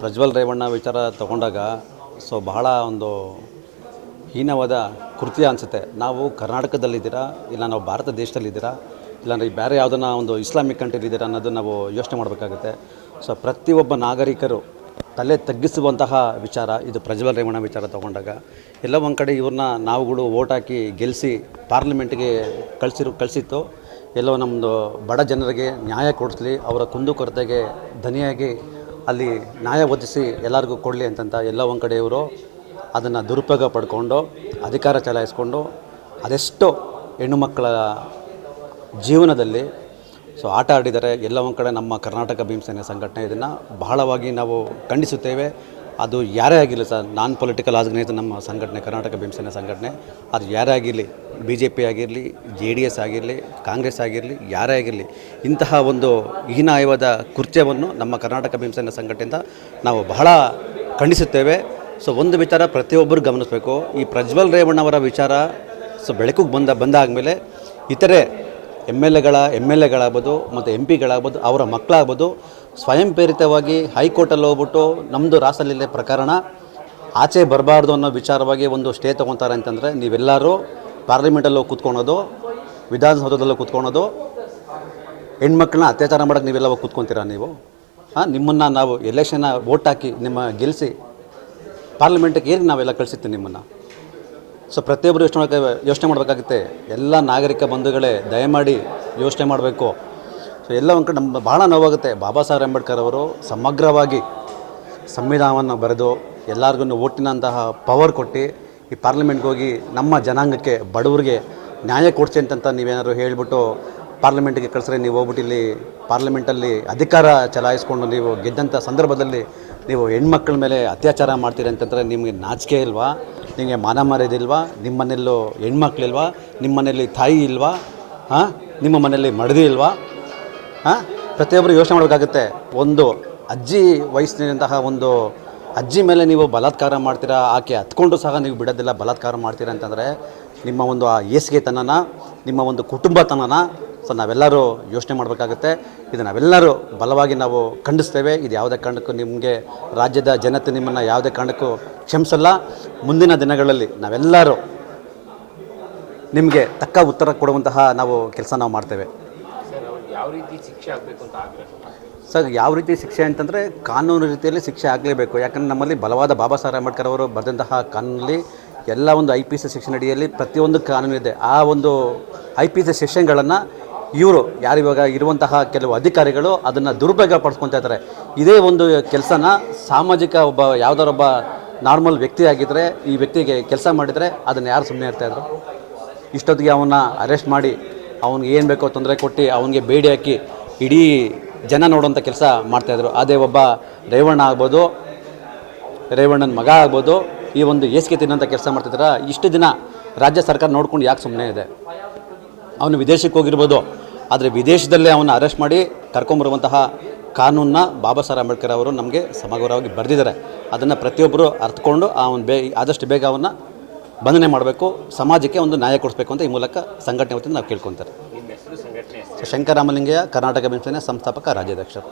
ಪ್ರಜ್ವಲ್ ರೇವಣ್ಣ ವಿಚಾರ ತಗೊಂಡಾಗ ಬಹಳ ಒಂದು ಹೀನವಾದ ಕೃತ್ಯ ಅನಿಸುತ್ತೆ. ನಾವು ಕರ್ನಾಟಕದಲ್ಲಿದ್ದೀರಾ, ಇಲ್ಲ ನಾವು ಭಾರತ ದೇಶದಲ್ಲಿದ್ದೀರಾ, ಇಲ್ಲಾಂದರೆ ಬೇರೆ ಯಾವುದನ್ನ ಒಂದು ಇಸ್ಲಾಮಿಕ್ ಕಂಟ್ರಿಲಿದ್ದೀರಾ ಅನ್ನೋದು ನಾವು ಯೋಚನೆ ಮಾಡಬೇಕಾಗುತ್ತೆ. ಪ್ರತಿಯೊಬ್ಬ ನಾಗರಿಕರು ತಲೆ ತಗ್ಗಿಸುವಂತಹ ವಿಚಾರ ಇದು ಪ್ರಜ್ವಲ್ ರೇವಣ್ಣ ವಿಚಾರ ತಗೊಂಡಾಗ. ಎಲ್ಲ ಒಂದು ಕಡೆ ಇವ್ರನ್ನ ನಾವುಗಳು ಓಟ್ ಹಾಕಿ ಗೆಲ್ಲಿಸಿ ಪಾರ್ಲಿಮೆಂಟ್ಗೆ ಕಳಿಸಿತ್ತು. ಎಲ್ಲೋ ನಮ್ಮದು ಬಡ ಜನರಿಗೆ ನ್ಯಾಯ ಕೊಡಿಸ್ಲಿ, ಅವರ ಕುಂದುಕೊರತೆಗೆ ಧನಿಯಾಗಿ ಅಲ್ಲಿ ನ್ಯಾಯ ಒದಗಿಸಿ ಎಲ್ಲರಿಗೂ ಕೊಡಲಿ ಅಂತಂತ ಎಲ್ಲ ಒಂದು ಕಡೆ ಇವರು ಅದನ್ನು ದುರುಪಯೋಗ ಪಡ್ಕೊಂಡು ಅಧಿಕಾರ ಚಲಾಯಿಸ್ಕೊಂಡು ಅದೆಷ್ಟೋ ಹೆಣ್ಣು ಮಕ್ಕಳ ಜೀವನದಲ್ಲಿ ಆಟ ಆಡಿದ್ದಾರೆ. ಎಲ್ಲ ಒಂದು ಕಡೆ ನಮ್ಮ ಕರ್ನಾಟಕ ಭೀಮಸೇನೆ ಸಂಘಟನೆ ಇದನ್ನು ಬಹಳವಾಗಿ ನಾವು ಖಂಡಿಸುತ್ತೇವೆ. ಅದು ಯಾರೇ ಆಗಿರಲಿ ಸರ್, ನಾನ್ ಪೊಲಿಟಿಕಲ್ ಆರ್ಗನೈಸೇಷನ್ ನಮ್ಮ ಸಂಘಟನೆ ಕರ್ನಾಟಕ ಭೀಮಸೇನೆ ಸಂಘಟನೆ, ಅದು ಯಾರೇ ಆಗಿರಲಿ, BJP ಆಗಿರಲಿ, JDS ಆಗಿರಲಿ, ಕಾಂಗ್ರೆಸ್ ಆಗಿರಲಿ, ಯಾರೇ ಆಗಿರಲಿ, ಇಂತಹ ಒಂದು ಹೀನಾಯವಾದ ಕೃತ್ಯವನ್ನು ನಮ್ಮ ಕರ್ನಾಟಕ ಭೀಮಸೇನೆ ಸಂಘಟನೆಯಿಂದ ನಾವು ಬಹಳ ಖಂಡಿಸುತ್ತೇವೆ. ಒಂದು ವಿಚಾರ ಪ್ರತಿಯೊಬ್ಬರು ಗಮನಿಸಬೇಕು. ಈ ಪ್ರಜ್ವಲ್ ರೇವಣ್ಣವರ ವಿಚಾರ ಬೆಳಕಿಗೆ ಬಂದಾದಮೇಲೆ ಇತರೆ ಎಮ್ ಎಲ್ ಎಗಳಾಗ್ಬೋದು ಮತ್ತು MP ಅವರ ಮಕ್ಕಳಾಗ್ಬೋದು ಸ್ವಯಂ ಪ್ರೇರಿತವಾಗಿ ಹೈಕೋರ್ಟಲ್ಲಿ ಹೋಗ್ಬಿಟ್ಟು ನಮ್ಮದು ರಾಸಲೀಲೆ ಪ್ರಕರಣ ಆಚೆ ಬರಬಾರ್ದು ಅನ್ನೋ ವಿಚಾರವಾಗಿ ಒಂದು ಸ್ಟೇ ತೊಗೊತಾರೆ ಅಂತಂದರೆ, ನೀವೆಲ್ಲರೂ ಪಾರ್ಲಿಮೆಂಟಲ್ಲೂ ಕೂತ್ಕೊಳೋದು, ವಿಧಾನಸೌಧದಲ್ಲೂ ಕೂತ್ಕೊಳೋದು, ಹೆಣ್ಮಕ್ಳನ್ನ ಅತ್ಯಾಚಾರ ಮಾಡೋಕ್ಕೆ ನೀವೆಲ್ಲ ಹೋಗಿ ಕೂತ್ಕೊತೀರಾ ನೀವು? ನಿಮ್ಮನ್ನು ನಾವು ಎಲೆಕ್ಷನ್ನ ವೋಟ್ ಹಾಕಿ ನಿಮ್ಮ ಗೆಲ್ಲಿಸಿ ಪಾರ್ಲಿಮೆಂಟಿಗೆ ಏನು ನಾವೆಲ್ಲ ಕಳಿಸಿರ್ತೀವಿ ನಿಮ್ಮನ್ನು. ಪ್ರತಿಯೊಬ್ಬರು ಯೋಚನೆ ಮಾಡಬೇಕಾಗುತ್ತೆ. ಎಲ್ಲ ನಾಗರಿಕ ಬಂಧುಗಳೇ ದಯಮಾಡಿ ಯೋಚನೆ ಮಾಡಬೇಕು. ಎಲ್ಲ ಒಂದು ಕಡೆ ನಮ್ಮ ಭಾಳ ನೋವಾಗುತ್ತೆ. ಬಾಬಾ ಸಾಹೇಬ್ ಅಂಬೇಡ್ಕರ್ ಅವರು ಸಮಗ್ರವಾಗಿ ಸಂವಿಧಾನವನ್ನು ಬರೆದು ಎಲ್ಲರಿಗೂ ಓಟಿನಂತಹ ಪವರ್ ಕೊಟ್ಟು ಈ ಪಾರ್ಲಿಮೆಂಟ್ಗೆ ಹೋಗಿ ನಮ್ಮ ಜನಾಂಗಕ್ಕೆ, ಬಡವರಿಗೆ ನ್ಯಾಯ ಕೊಡಿಸಿ ಅಂತಂತ ನೀವೇನಾದ್ರು ಹೇಳಿಬಿಟ್ಟು ಪಾರ್ಲಿಮೆಂಟಿಗೆ ಕಳಿಸ್ರೆ, ನೀವು ಹೋಗ್ಬಿಟ್ಟು ಇಲ್ಲಿ ಪಾರ್ಲಿಮೆಂಟಲ್ಲಿ ಅಧಿಕಾರ ಚಲಾಯಿಸ್ಕೊಂಡು ನೀವು ಗೆದ್ದಂಥ ಸಂದರ್ಭದಲ್ಲಿ ನೀವು ಹೆಣ್ಮಕ್ಳ ಮೇಲೆ ಅತ್ಯಾಚಾರ ಮಾಡ್ತೀರಿ ಅಂತಂದರೆ ನಿಮಗೆ ನಾಚಿಕೆ ಇಲ್ವಾ? ನಿಮಗೆ ಮಾನ ಮರ್ಯಾದೆ ಇಲ್ವಾ? ನಿಮ್ಮ ಮನೆಯಲ್ಲೂ ಹೆಣ್ಮಕ್ಳಿಲ್ವಾ? ನಿಮ್ಮ ಮನೆಯಲ್ಲಿ ತಾಯಿ ಇಲ್ವಾ? ನಿಮ್ಮ ಮನೆಯಲ್ಲಿ ಮಡದಿ ಇಲ್ವಾ? ಪ್ರತಿಯೊಬ್ಬರು ಯೋಚನೆ ಮಾಡಬೇಕಾಗುತ್ತೆ. ಒಂದು ಅಜ್ಜಿ ವಯಸ್ಸಿನಂತಹ ಒಂದು ಅಜ್ಜಿ ಮೇಲೆ ನೀವು ಬಲಾತ್ಕಾರ ಮಾಡ್ತೀರಾ, ಆಕೆ ಹತ್ಕೊಂಡು ಸಹ ನೀವು ಬಿಡೋದಿಲ್ಲ, ಬಲಾತ್ಕಾರ ಮಾಡ್ತೀರಾ ಅಂತಂದರೆ ನಿಮ್ಮ ಒಂದು ಆ ಹೇಸಿಗೆತನನ, ನಿಮ್ಮ ಒಂದು ಕುಟುಂಬತನನ ನಾವೆಲ್ಲರೂ ಯೋಚನೆ ಮಾಡಬೇಕಾಗುತ್ತೆ. ಇದು ನಾವೆಲ್ಲರೂ ಬಲವಾಗಿ ನಾವು ಖಂಡಿಸ್ತೇವೆ. ಇದು ಯಾವುದೇ ಕಾರಣಕ್ಕೂ ನಿಮಗೆ ರಾಜ್ಯದ ಜನತೆ ನಿಮ್ಮನ್ನು ಯಾವುದೇ ಕಾರಣಕ್ಕೂ ಕ್ಷಮಿಸಲ್ಲ. ಮುಂದಿನ ದಿನಗಳಲ್ಲಿ ನಾವೆಲ್ಲರೂ ನಿಮಗೆ ತಕ್ಕ ಉತ್ತರ ಕೊಡುವಂತಹ ನಾವು ಕೆಲಸ ನಾವು ಮಾಡ್ತೇವೆ. ಯಾವ ರೀತಿ ಶಿಕ್ಷೆ ಆಗಬೇಕು ಅಂತ ಸರ್, ಯಾವ ರೀತಿ ಶಿಕ್ಷೆ ಅಂತಂದರೆ ಕಾನೂನು ರೀತಿಯಲ್ಲಿ ಶಿಕ್ಷೆ ಆಗಲೇಬೇಕು. ಯಾಕಂದರೆ ನಮ್ಮಲ್ಲಿ ಬಲವಾದ ಬಾಬಾ ಸಾಹೇಬ್ ಅಂಬೇಡ್ಕರ್ ಅವರು ಬರೆದಂತಹ ಕಾನೂನಲ್ಲಿ ಎಲ್ಲ ಒಂದು IPC ಸೆಕ್ಷನ್ ಅಡಿಯಲ್ಲಿ ಪ್ರತಿಯೊಂದು ಕಾನೂನಿದೆ. ಆ ಒಂದು IPC ಸೆಕ್ಷನ್ಗಳನ್ನು ಇವರು ಯಾರಿವಾಗ ಇರುವಂತಹ ಕೆಲವು ಅಧಿಕಾರಿಗಳು ಅದನ್ನು ದುರುಪಯೋಗ ಪಡಿಸ್ಕೊತಾ ಇದ್ದಾರೆ. ಇದೇ ಒಂದು ಕೆಲಸನ ಸಾಮಾಜಿಕ ಯಾವುದಾರೊಬ್ಬ ನಾರ್ಮಲ್ ವ್ಯಕ್ತಿ ಆಗಿದ್ದರೆ, ಈ ವ್ಯಕ್ತಿಗೆ ಕೆಲಸ ಮಾಡಿದರೆ ಅದನ್ನು ಯಾರು ಸುಮ್ಮನೆ ಇರ್ತಾಯಿದ್ರು? ಇಷ್ಟೊತ್ತಿಗೆ ಅವನ್ನ ಅರೆಸ್ಟ್ ಮಾಡಿ ಅವ್ನಿಗೆ ಏನು ಬೇಕೋ ತೊಂದರೆ ಕೊಟ್ಟು ಅವನಿಗೆ ಬೇಡಿ ಹಾಕಿ ಇಡೀ ಜನ ನೋಡೋಂಥ ಕೆಲಸ ಮಾಡ್ತಾಯಿದ್ರು. ಅದೇ ಒಬ್ಬ ರೇವಣ್ಣ ಆಗ್ಬೋದು, ರೇವಣ್ಣನ ಮಗ ಆಗ್ಬೋದು, ಈ ಒಂದು ಹೇಸಿಗೆ ತಿನ್ನೋಂಥ ಕೆಲಸ ಮಾಡ್ತಿದ್ದಾರೆ. ಇಷ್ಟು ದಿನ ರಾಜ್ಯ ಸರ್ಕಾರ ನೋಡ್ಕೊಂಡು ಯಾಕೆ ಸುಮ್ಮನೆ ಇದೆ? ಅವನು ವಿದೇಶಕ್ಕೆ ಹೋಗಿರ್ಬೋದು, ಆದರೆ ವಿದೇಶದಲ್ಲೇ ಅವನ್ನ ಅರೆಸ್ಟ್ ಮಾಡಿ ಕರ್ಕೊಂಬರುವಂತಹ ಕಾನೂನನ್ನ ಬಾಬಾ ಸಾಹೇಬ್ ಅಂಬೇಡ್ಕರ್ ಅವರು ನಮಗೆ ಸಮಗ್ರವಾಗಿ ಬರೆದಿದ್ದಾರೆ. ಅದನ್ನು ಪ್ರತಿಯೊಬ್ಬರು ಅರ್ಥಕೊಂಡು ಆದಷ್ಟು ಬೇಗ ಅವನ್ನ ಬಂಧನೆ ಮಾಡಬೇಕು, ಸಮಾಜಕ್ಕೆ ಒಂದು ನ್ಯಾಯ ಕೊಡಿಸ್ಬೇಕು ಅಂತ ಈ ಮೂಲಕ ಸಂಘಟನೆ ವತಿಯಿಂದ ನಾವು ಕೇಳ್ಕೊತಾರೆ. ಶಂಕರ ರಾಮಲಿಂಗಯ್ಯ, ಕರ್ನಾಟಕ ಭೀಮಸೇನೆ ಸಂಸ್ಥಾಪಕ ರಾಜ್ಯಾಧ್ಯಕ್ಷರು.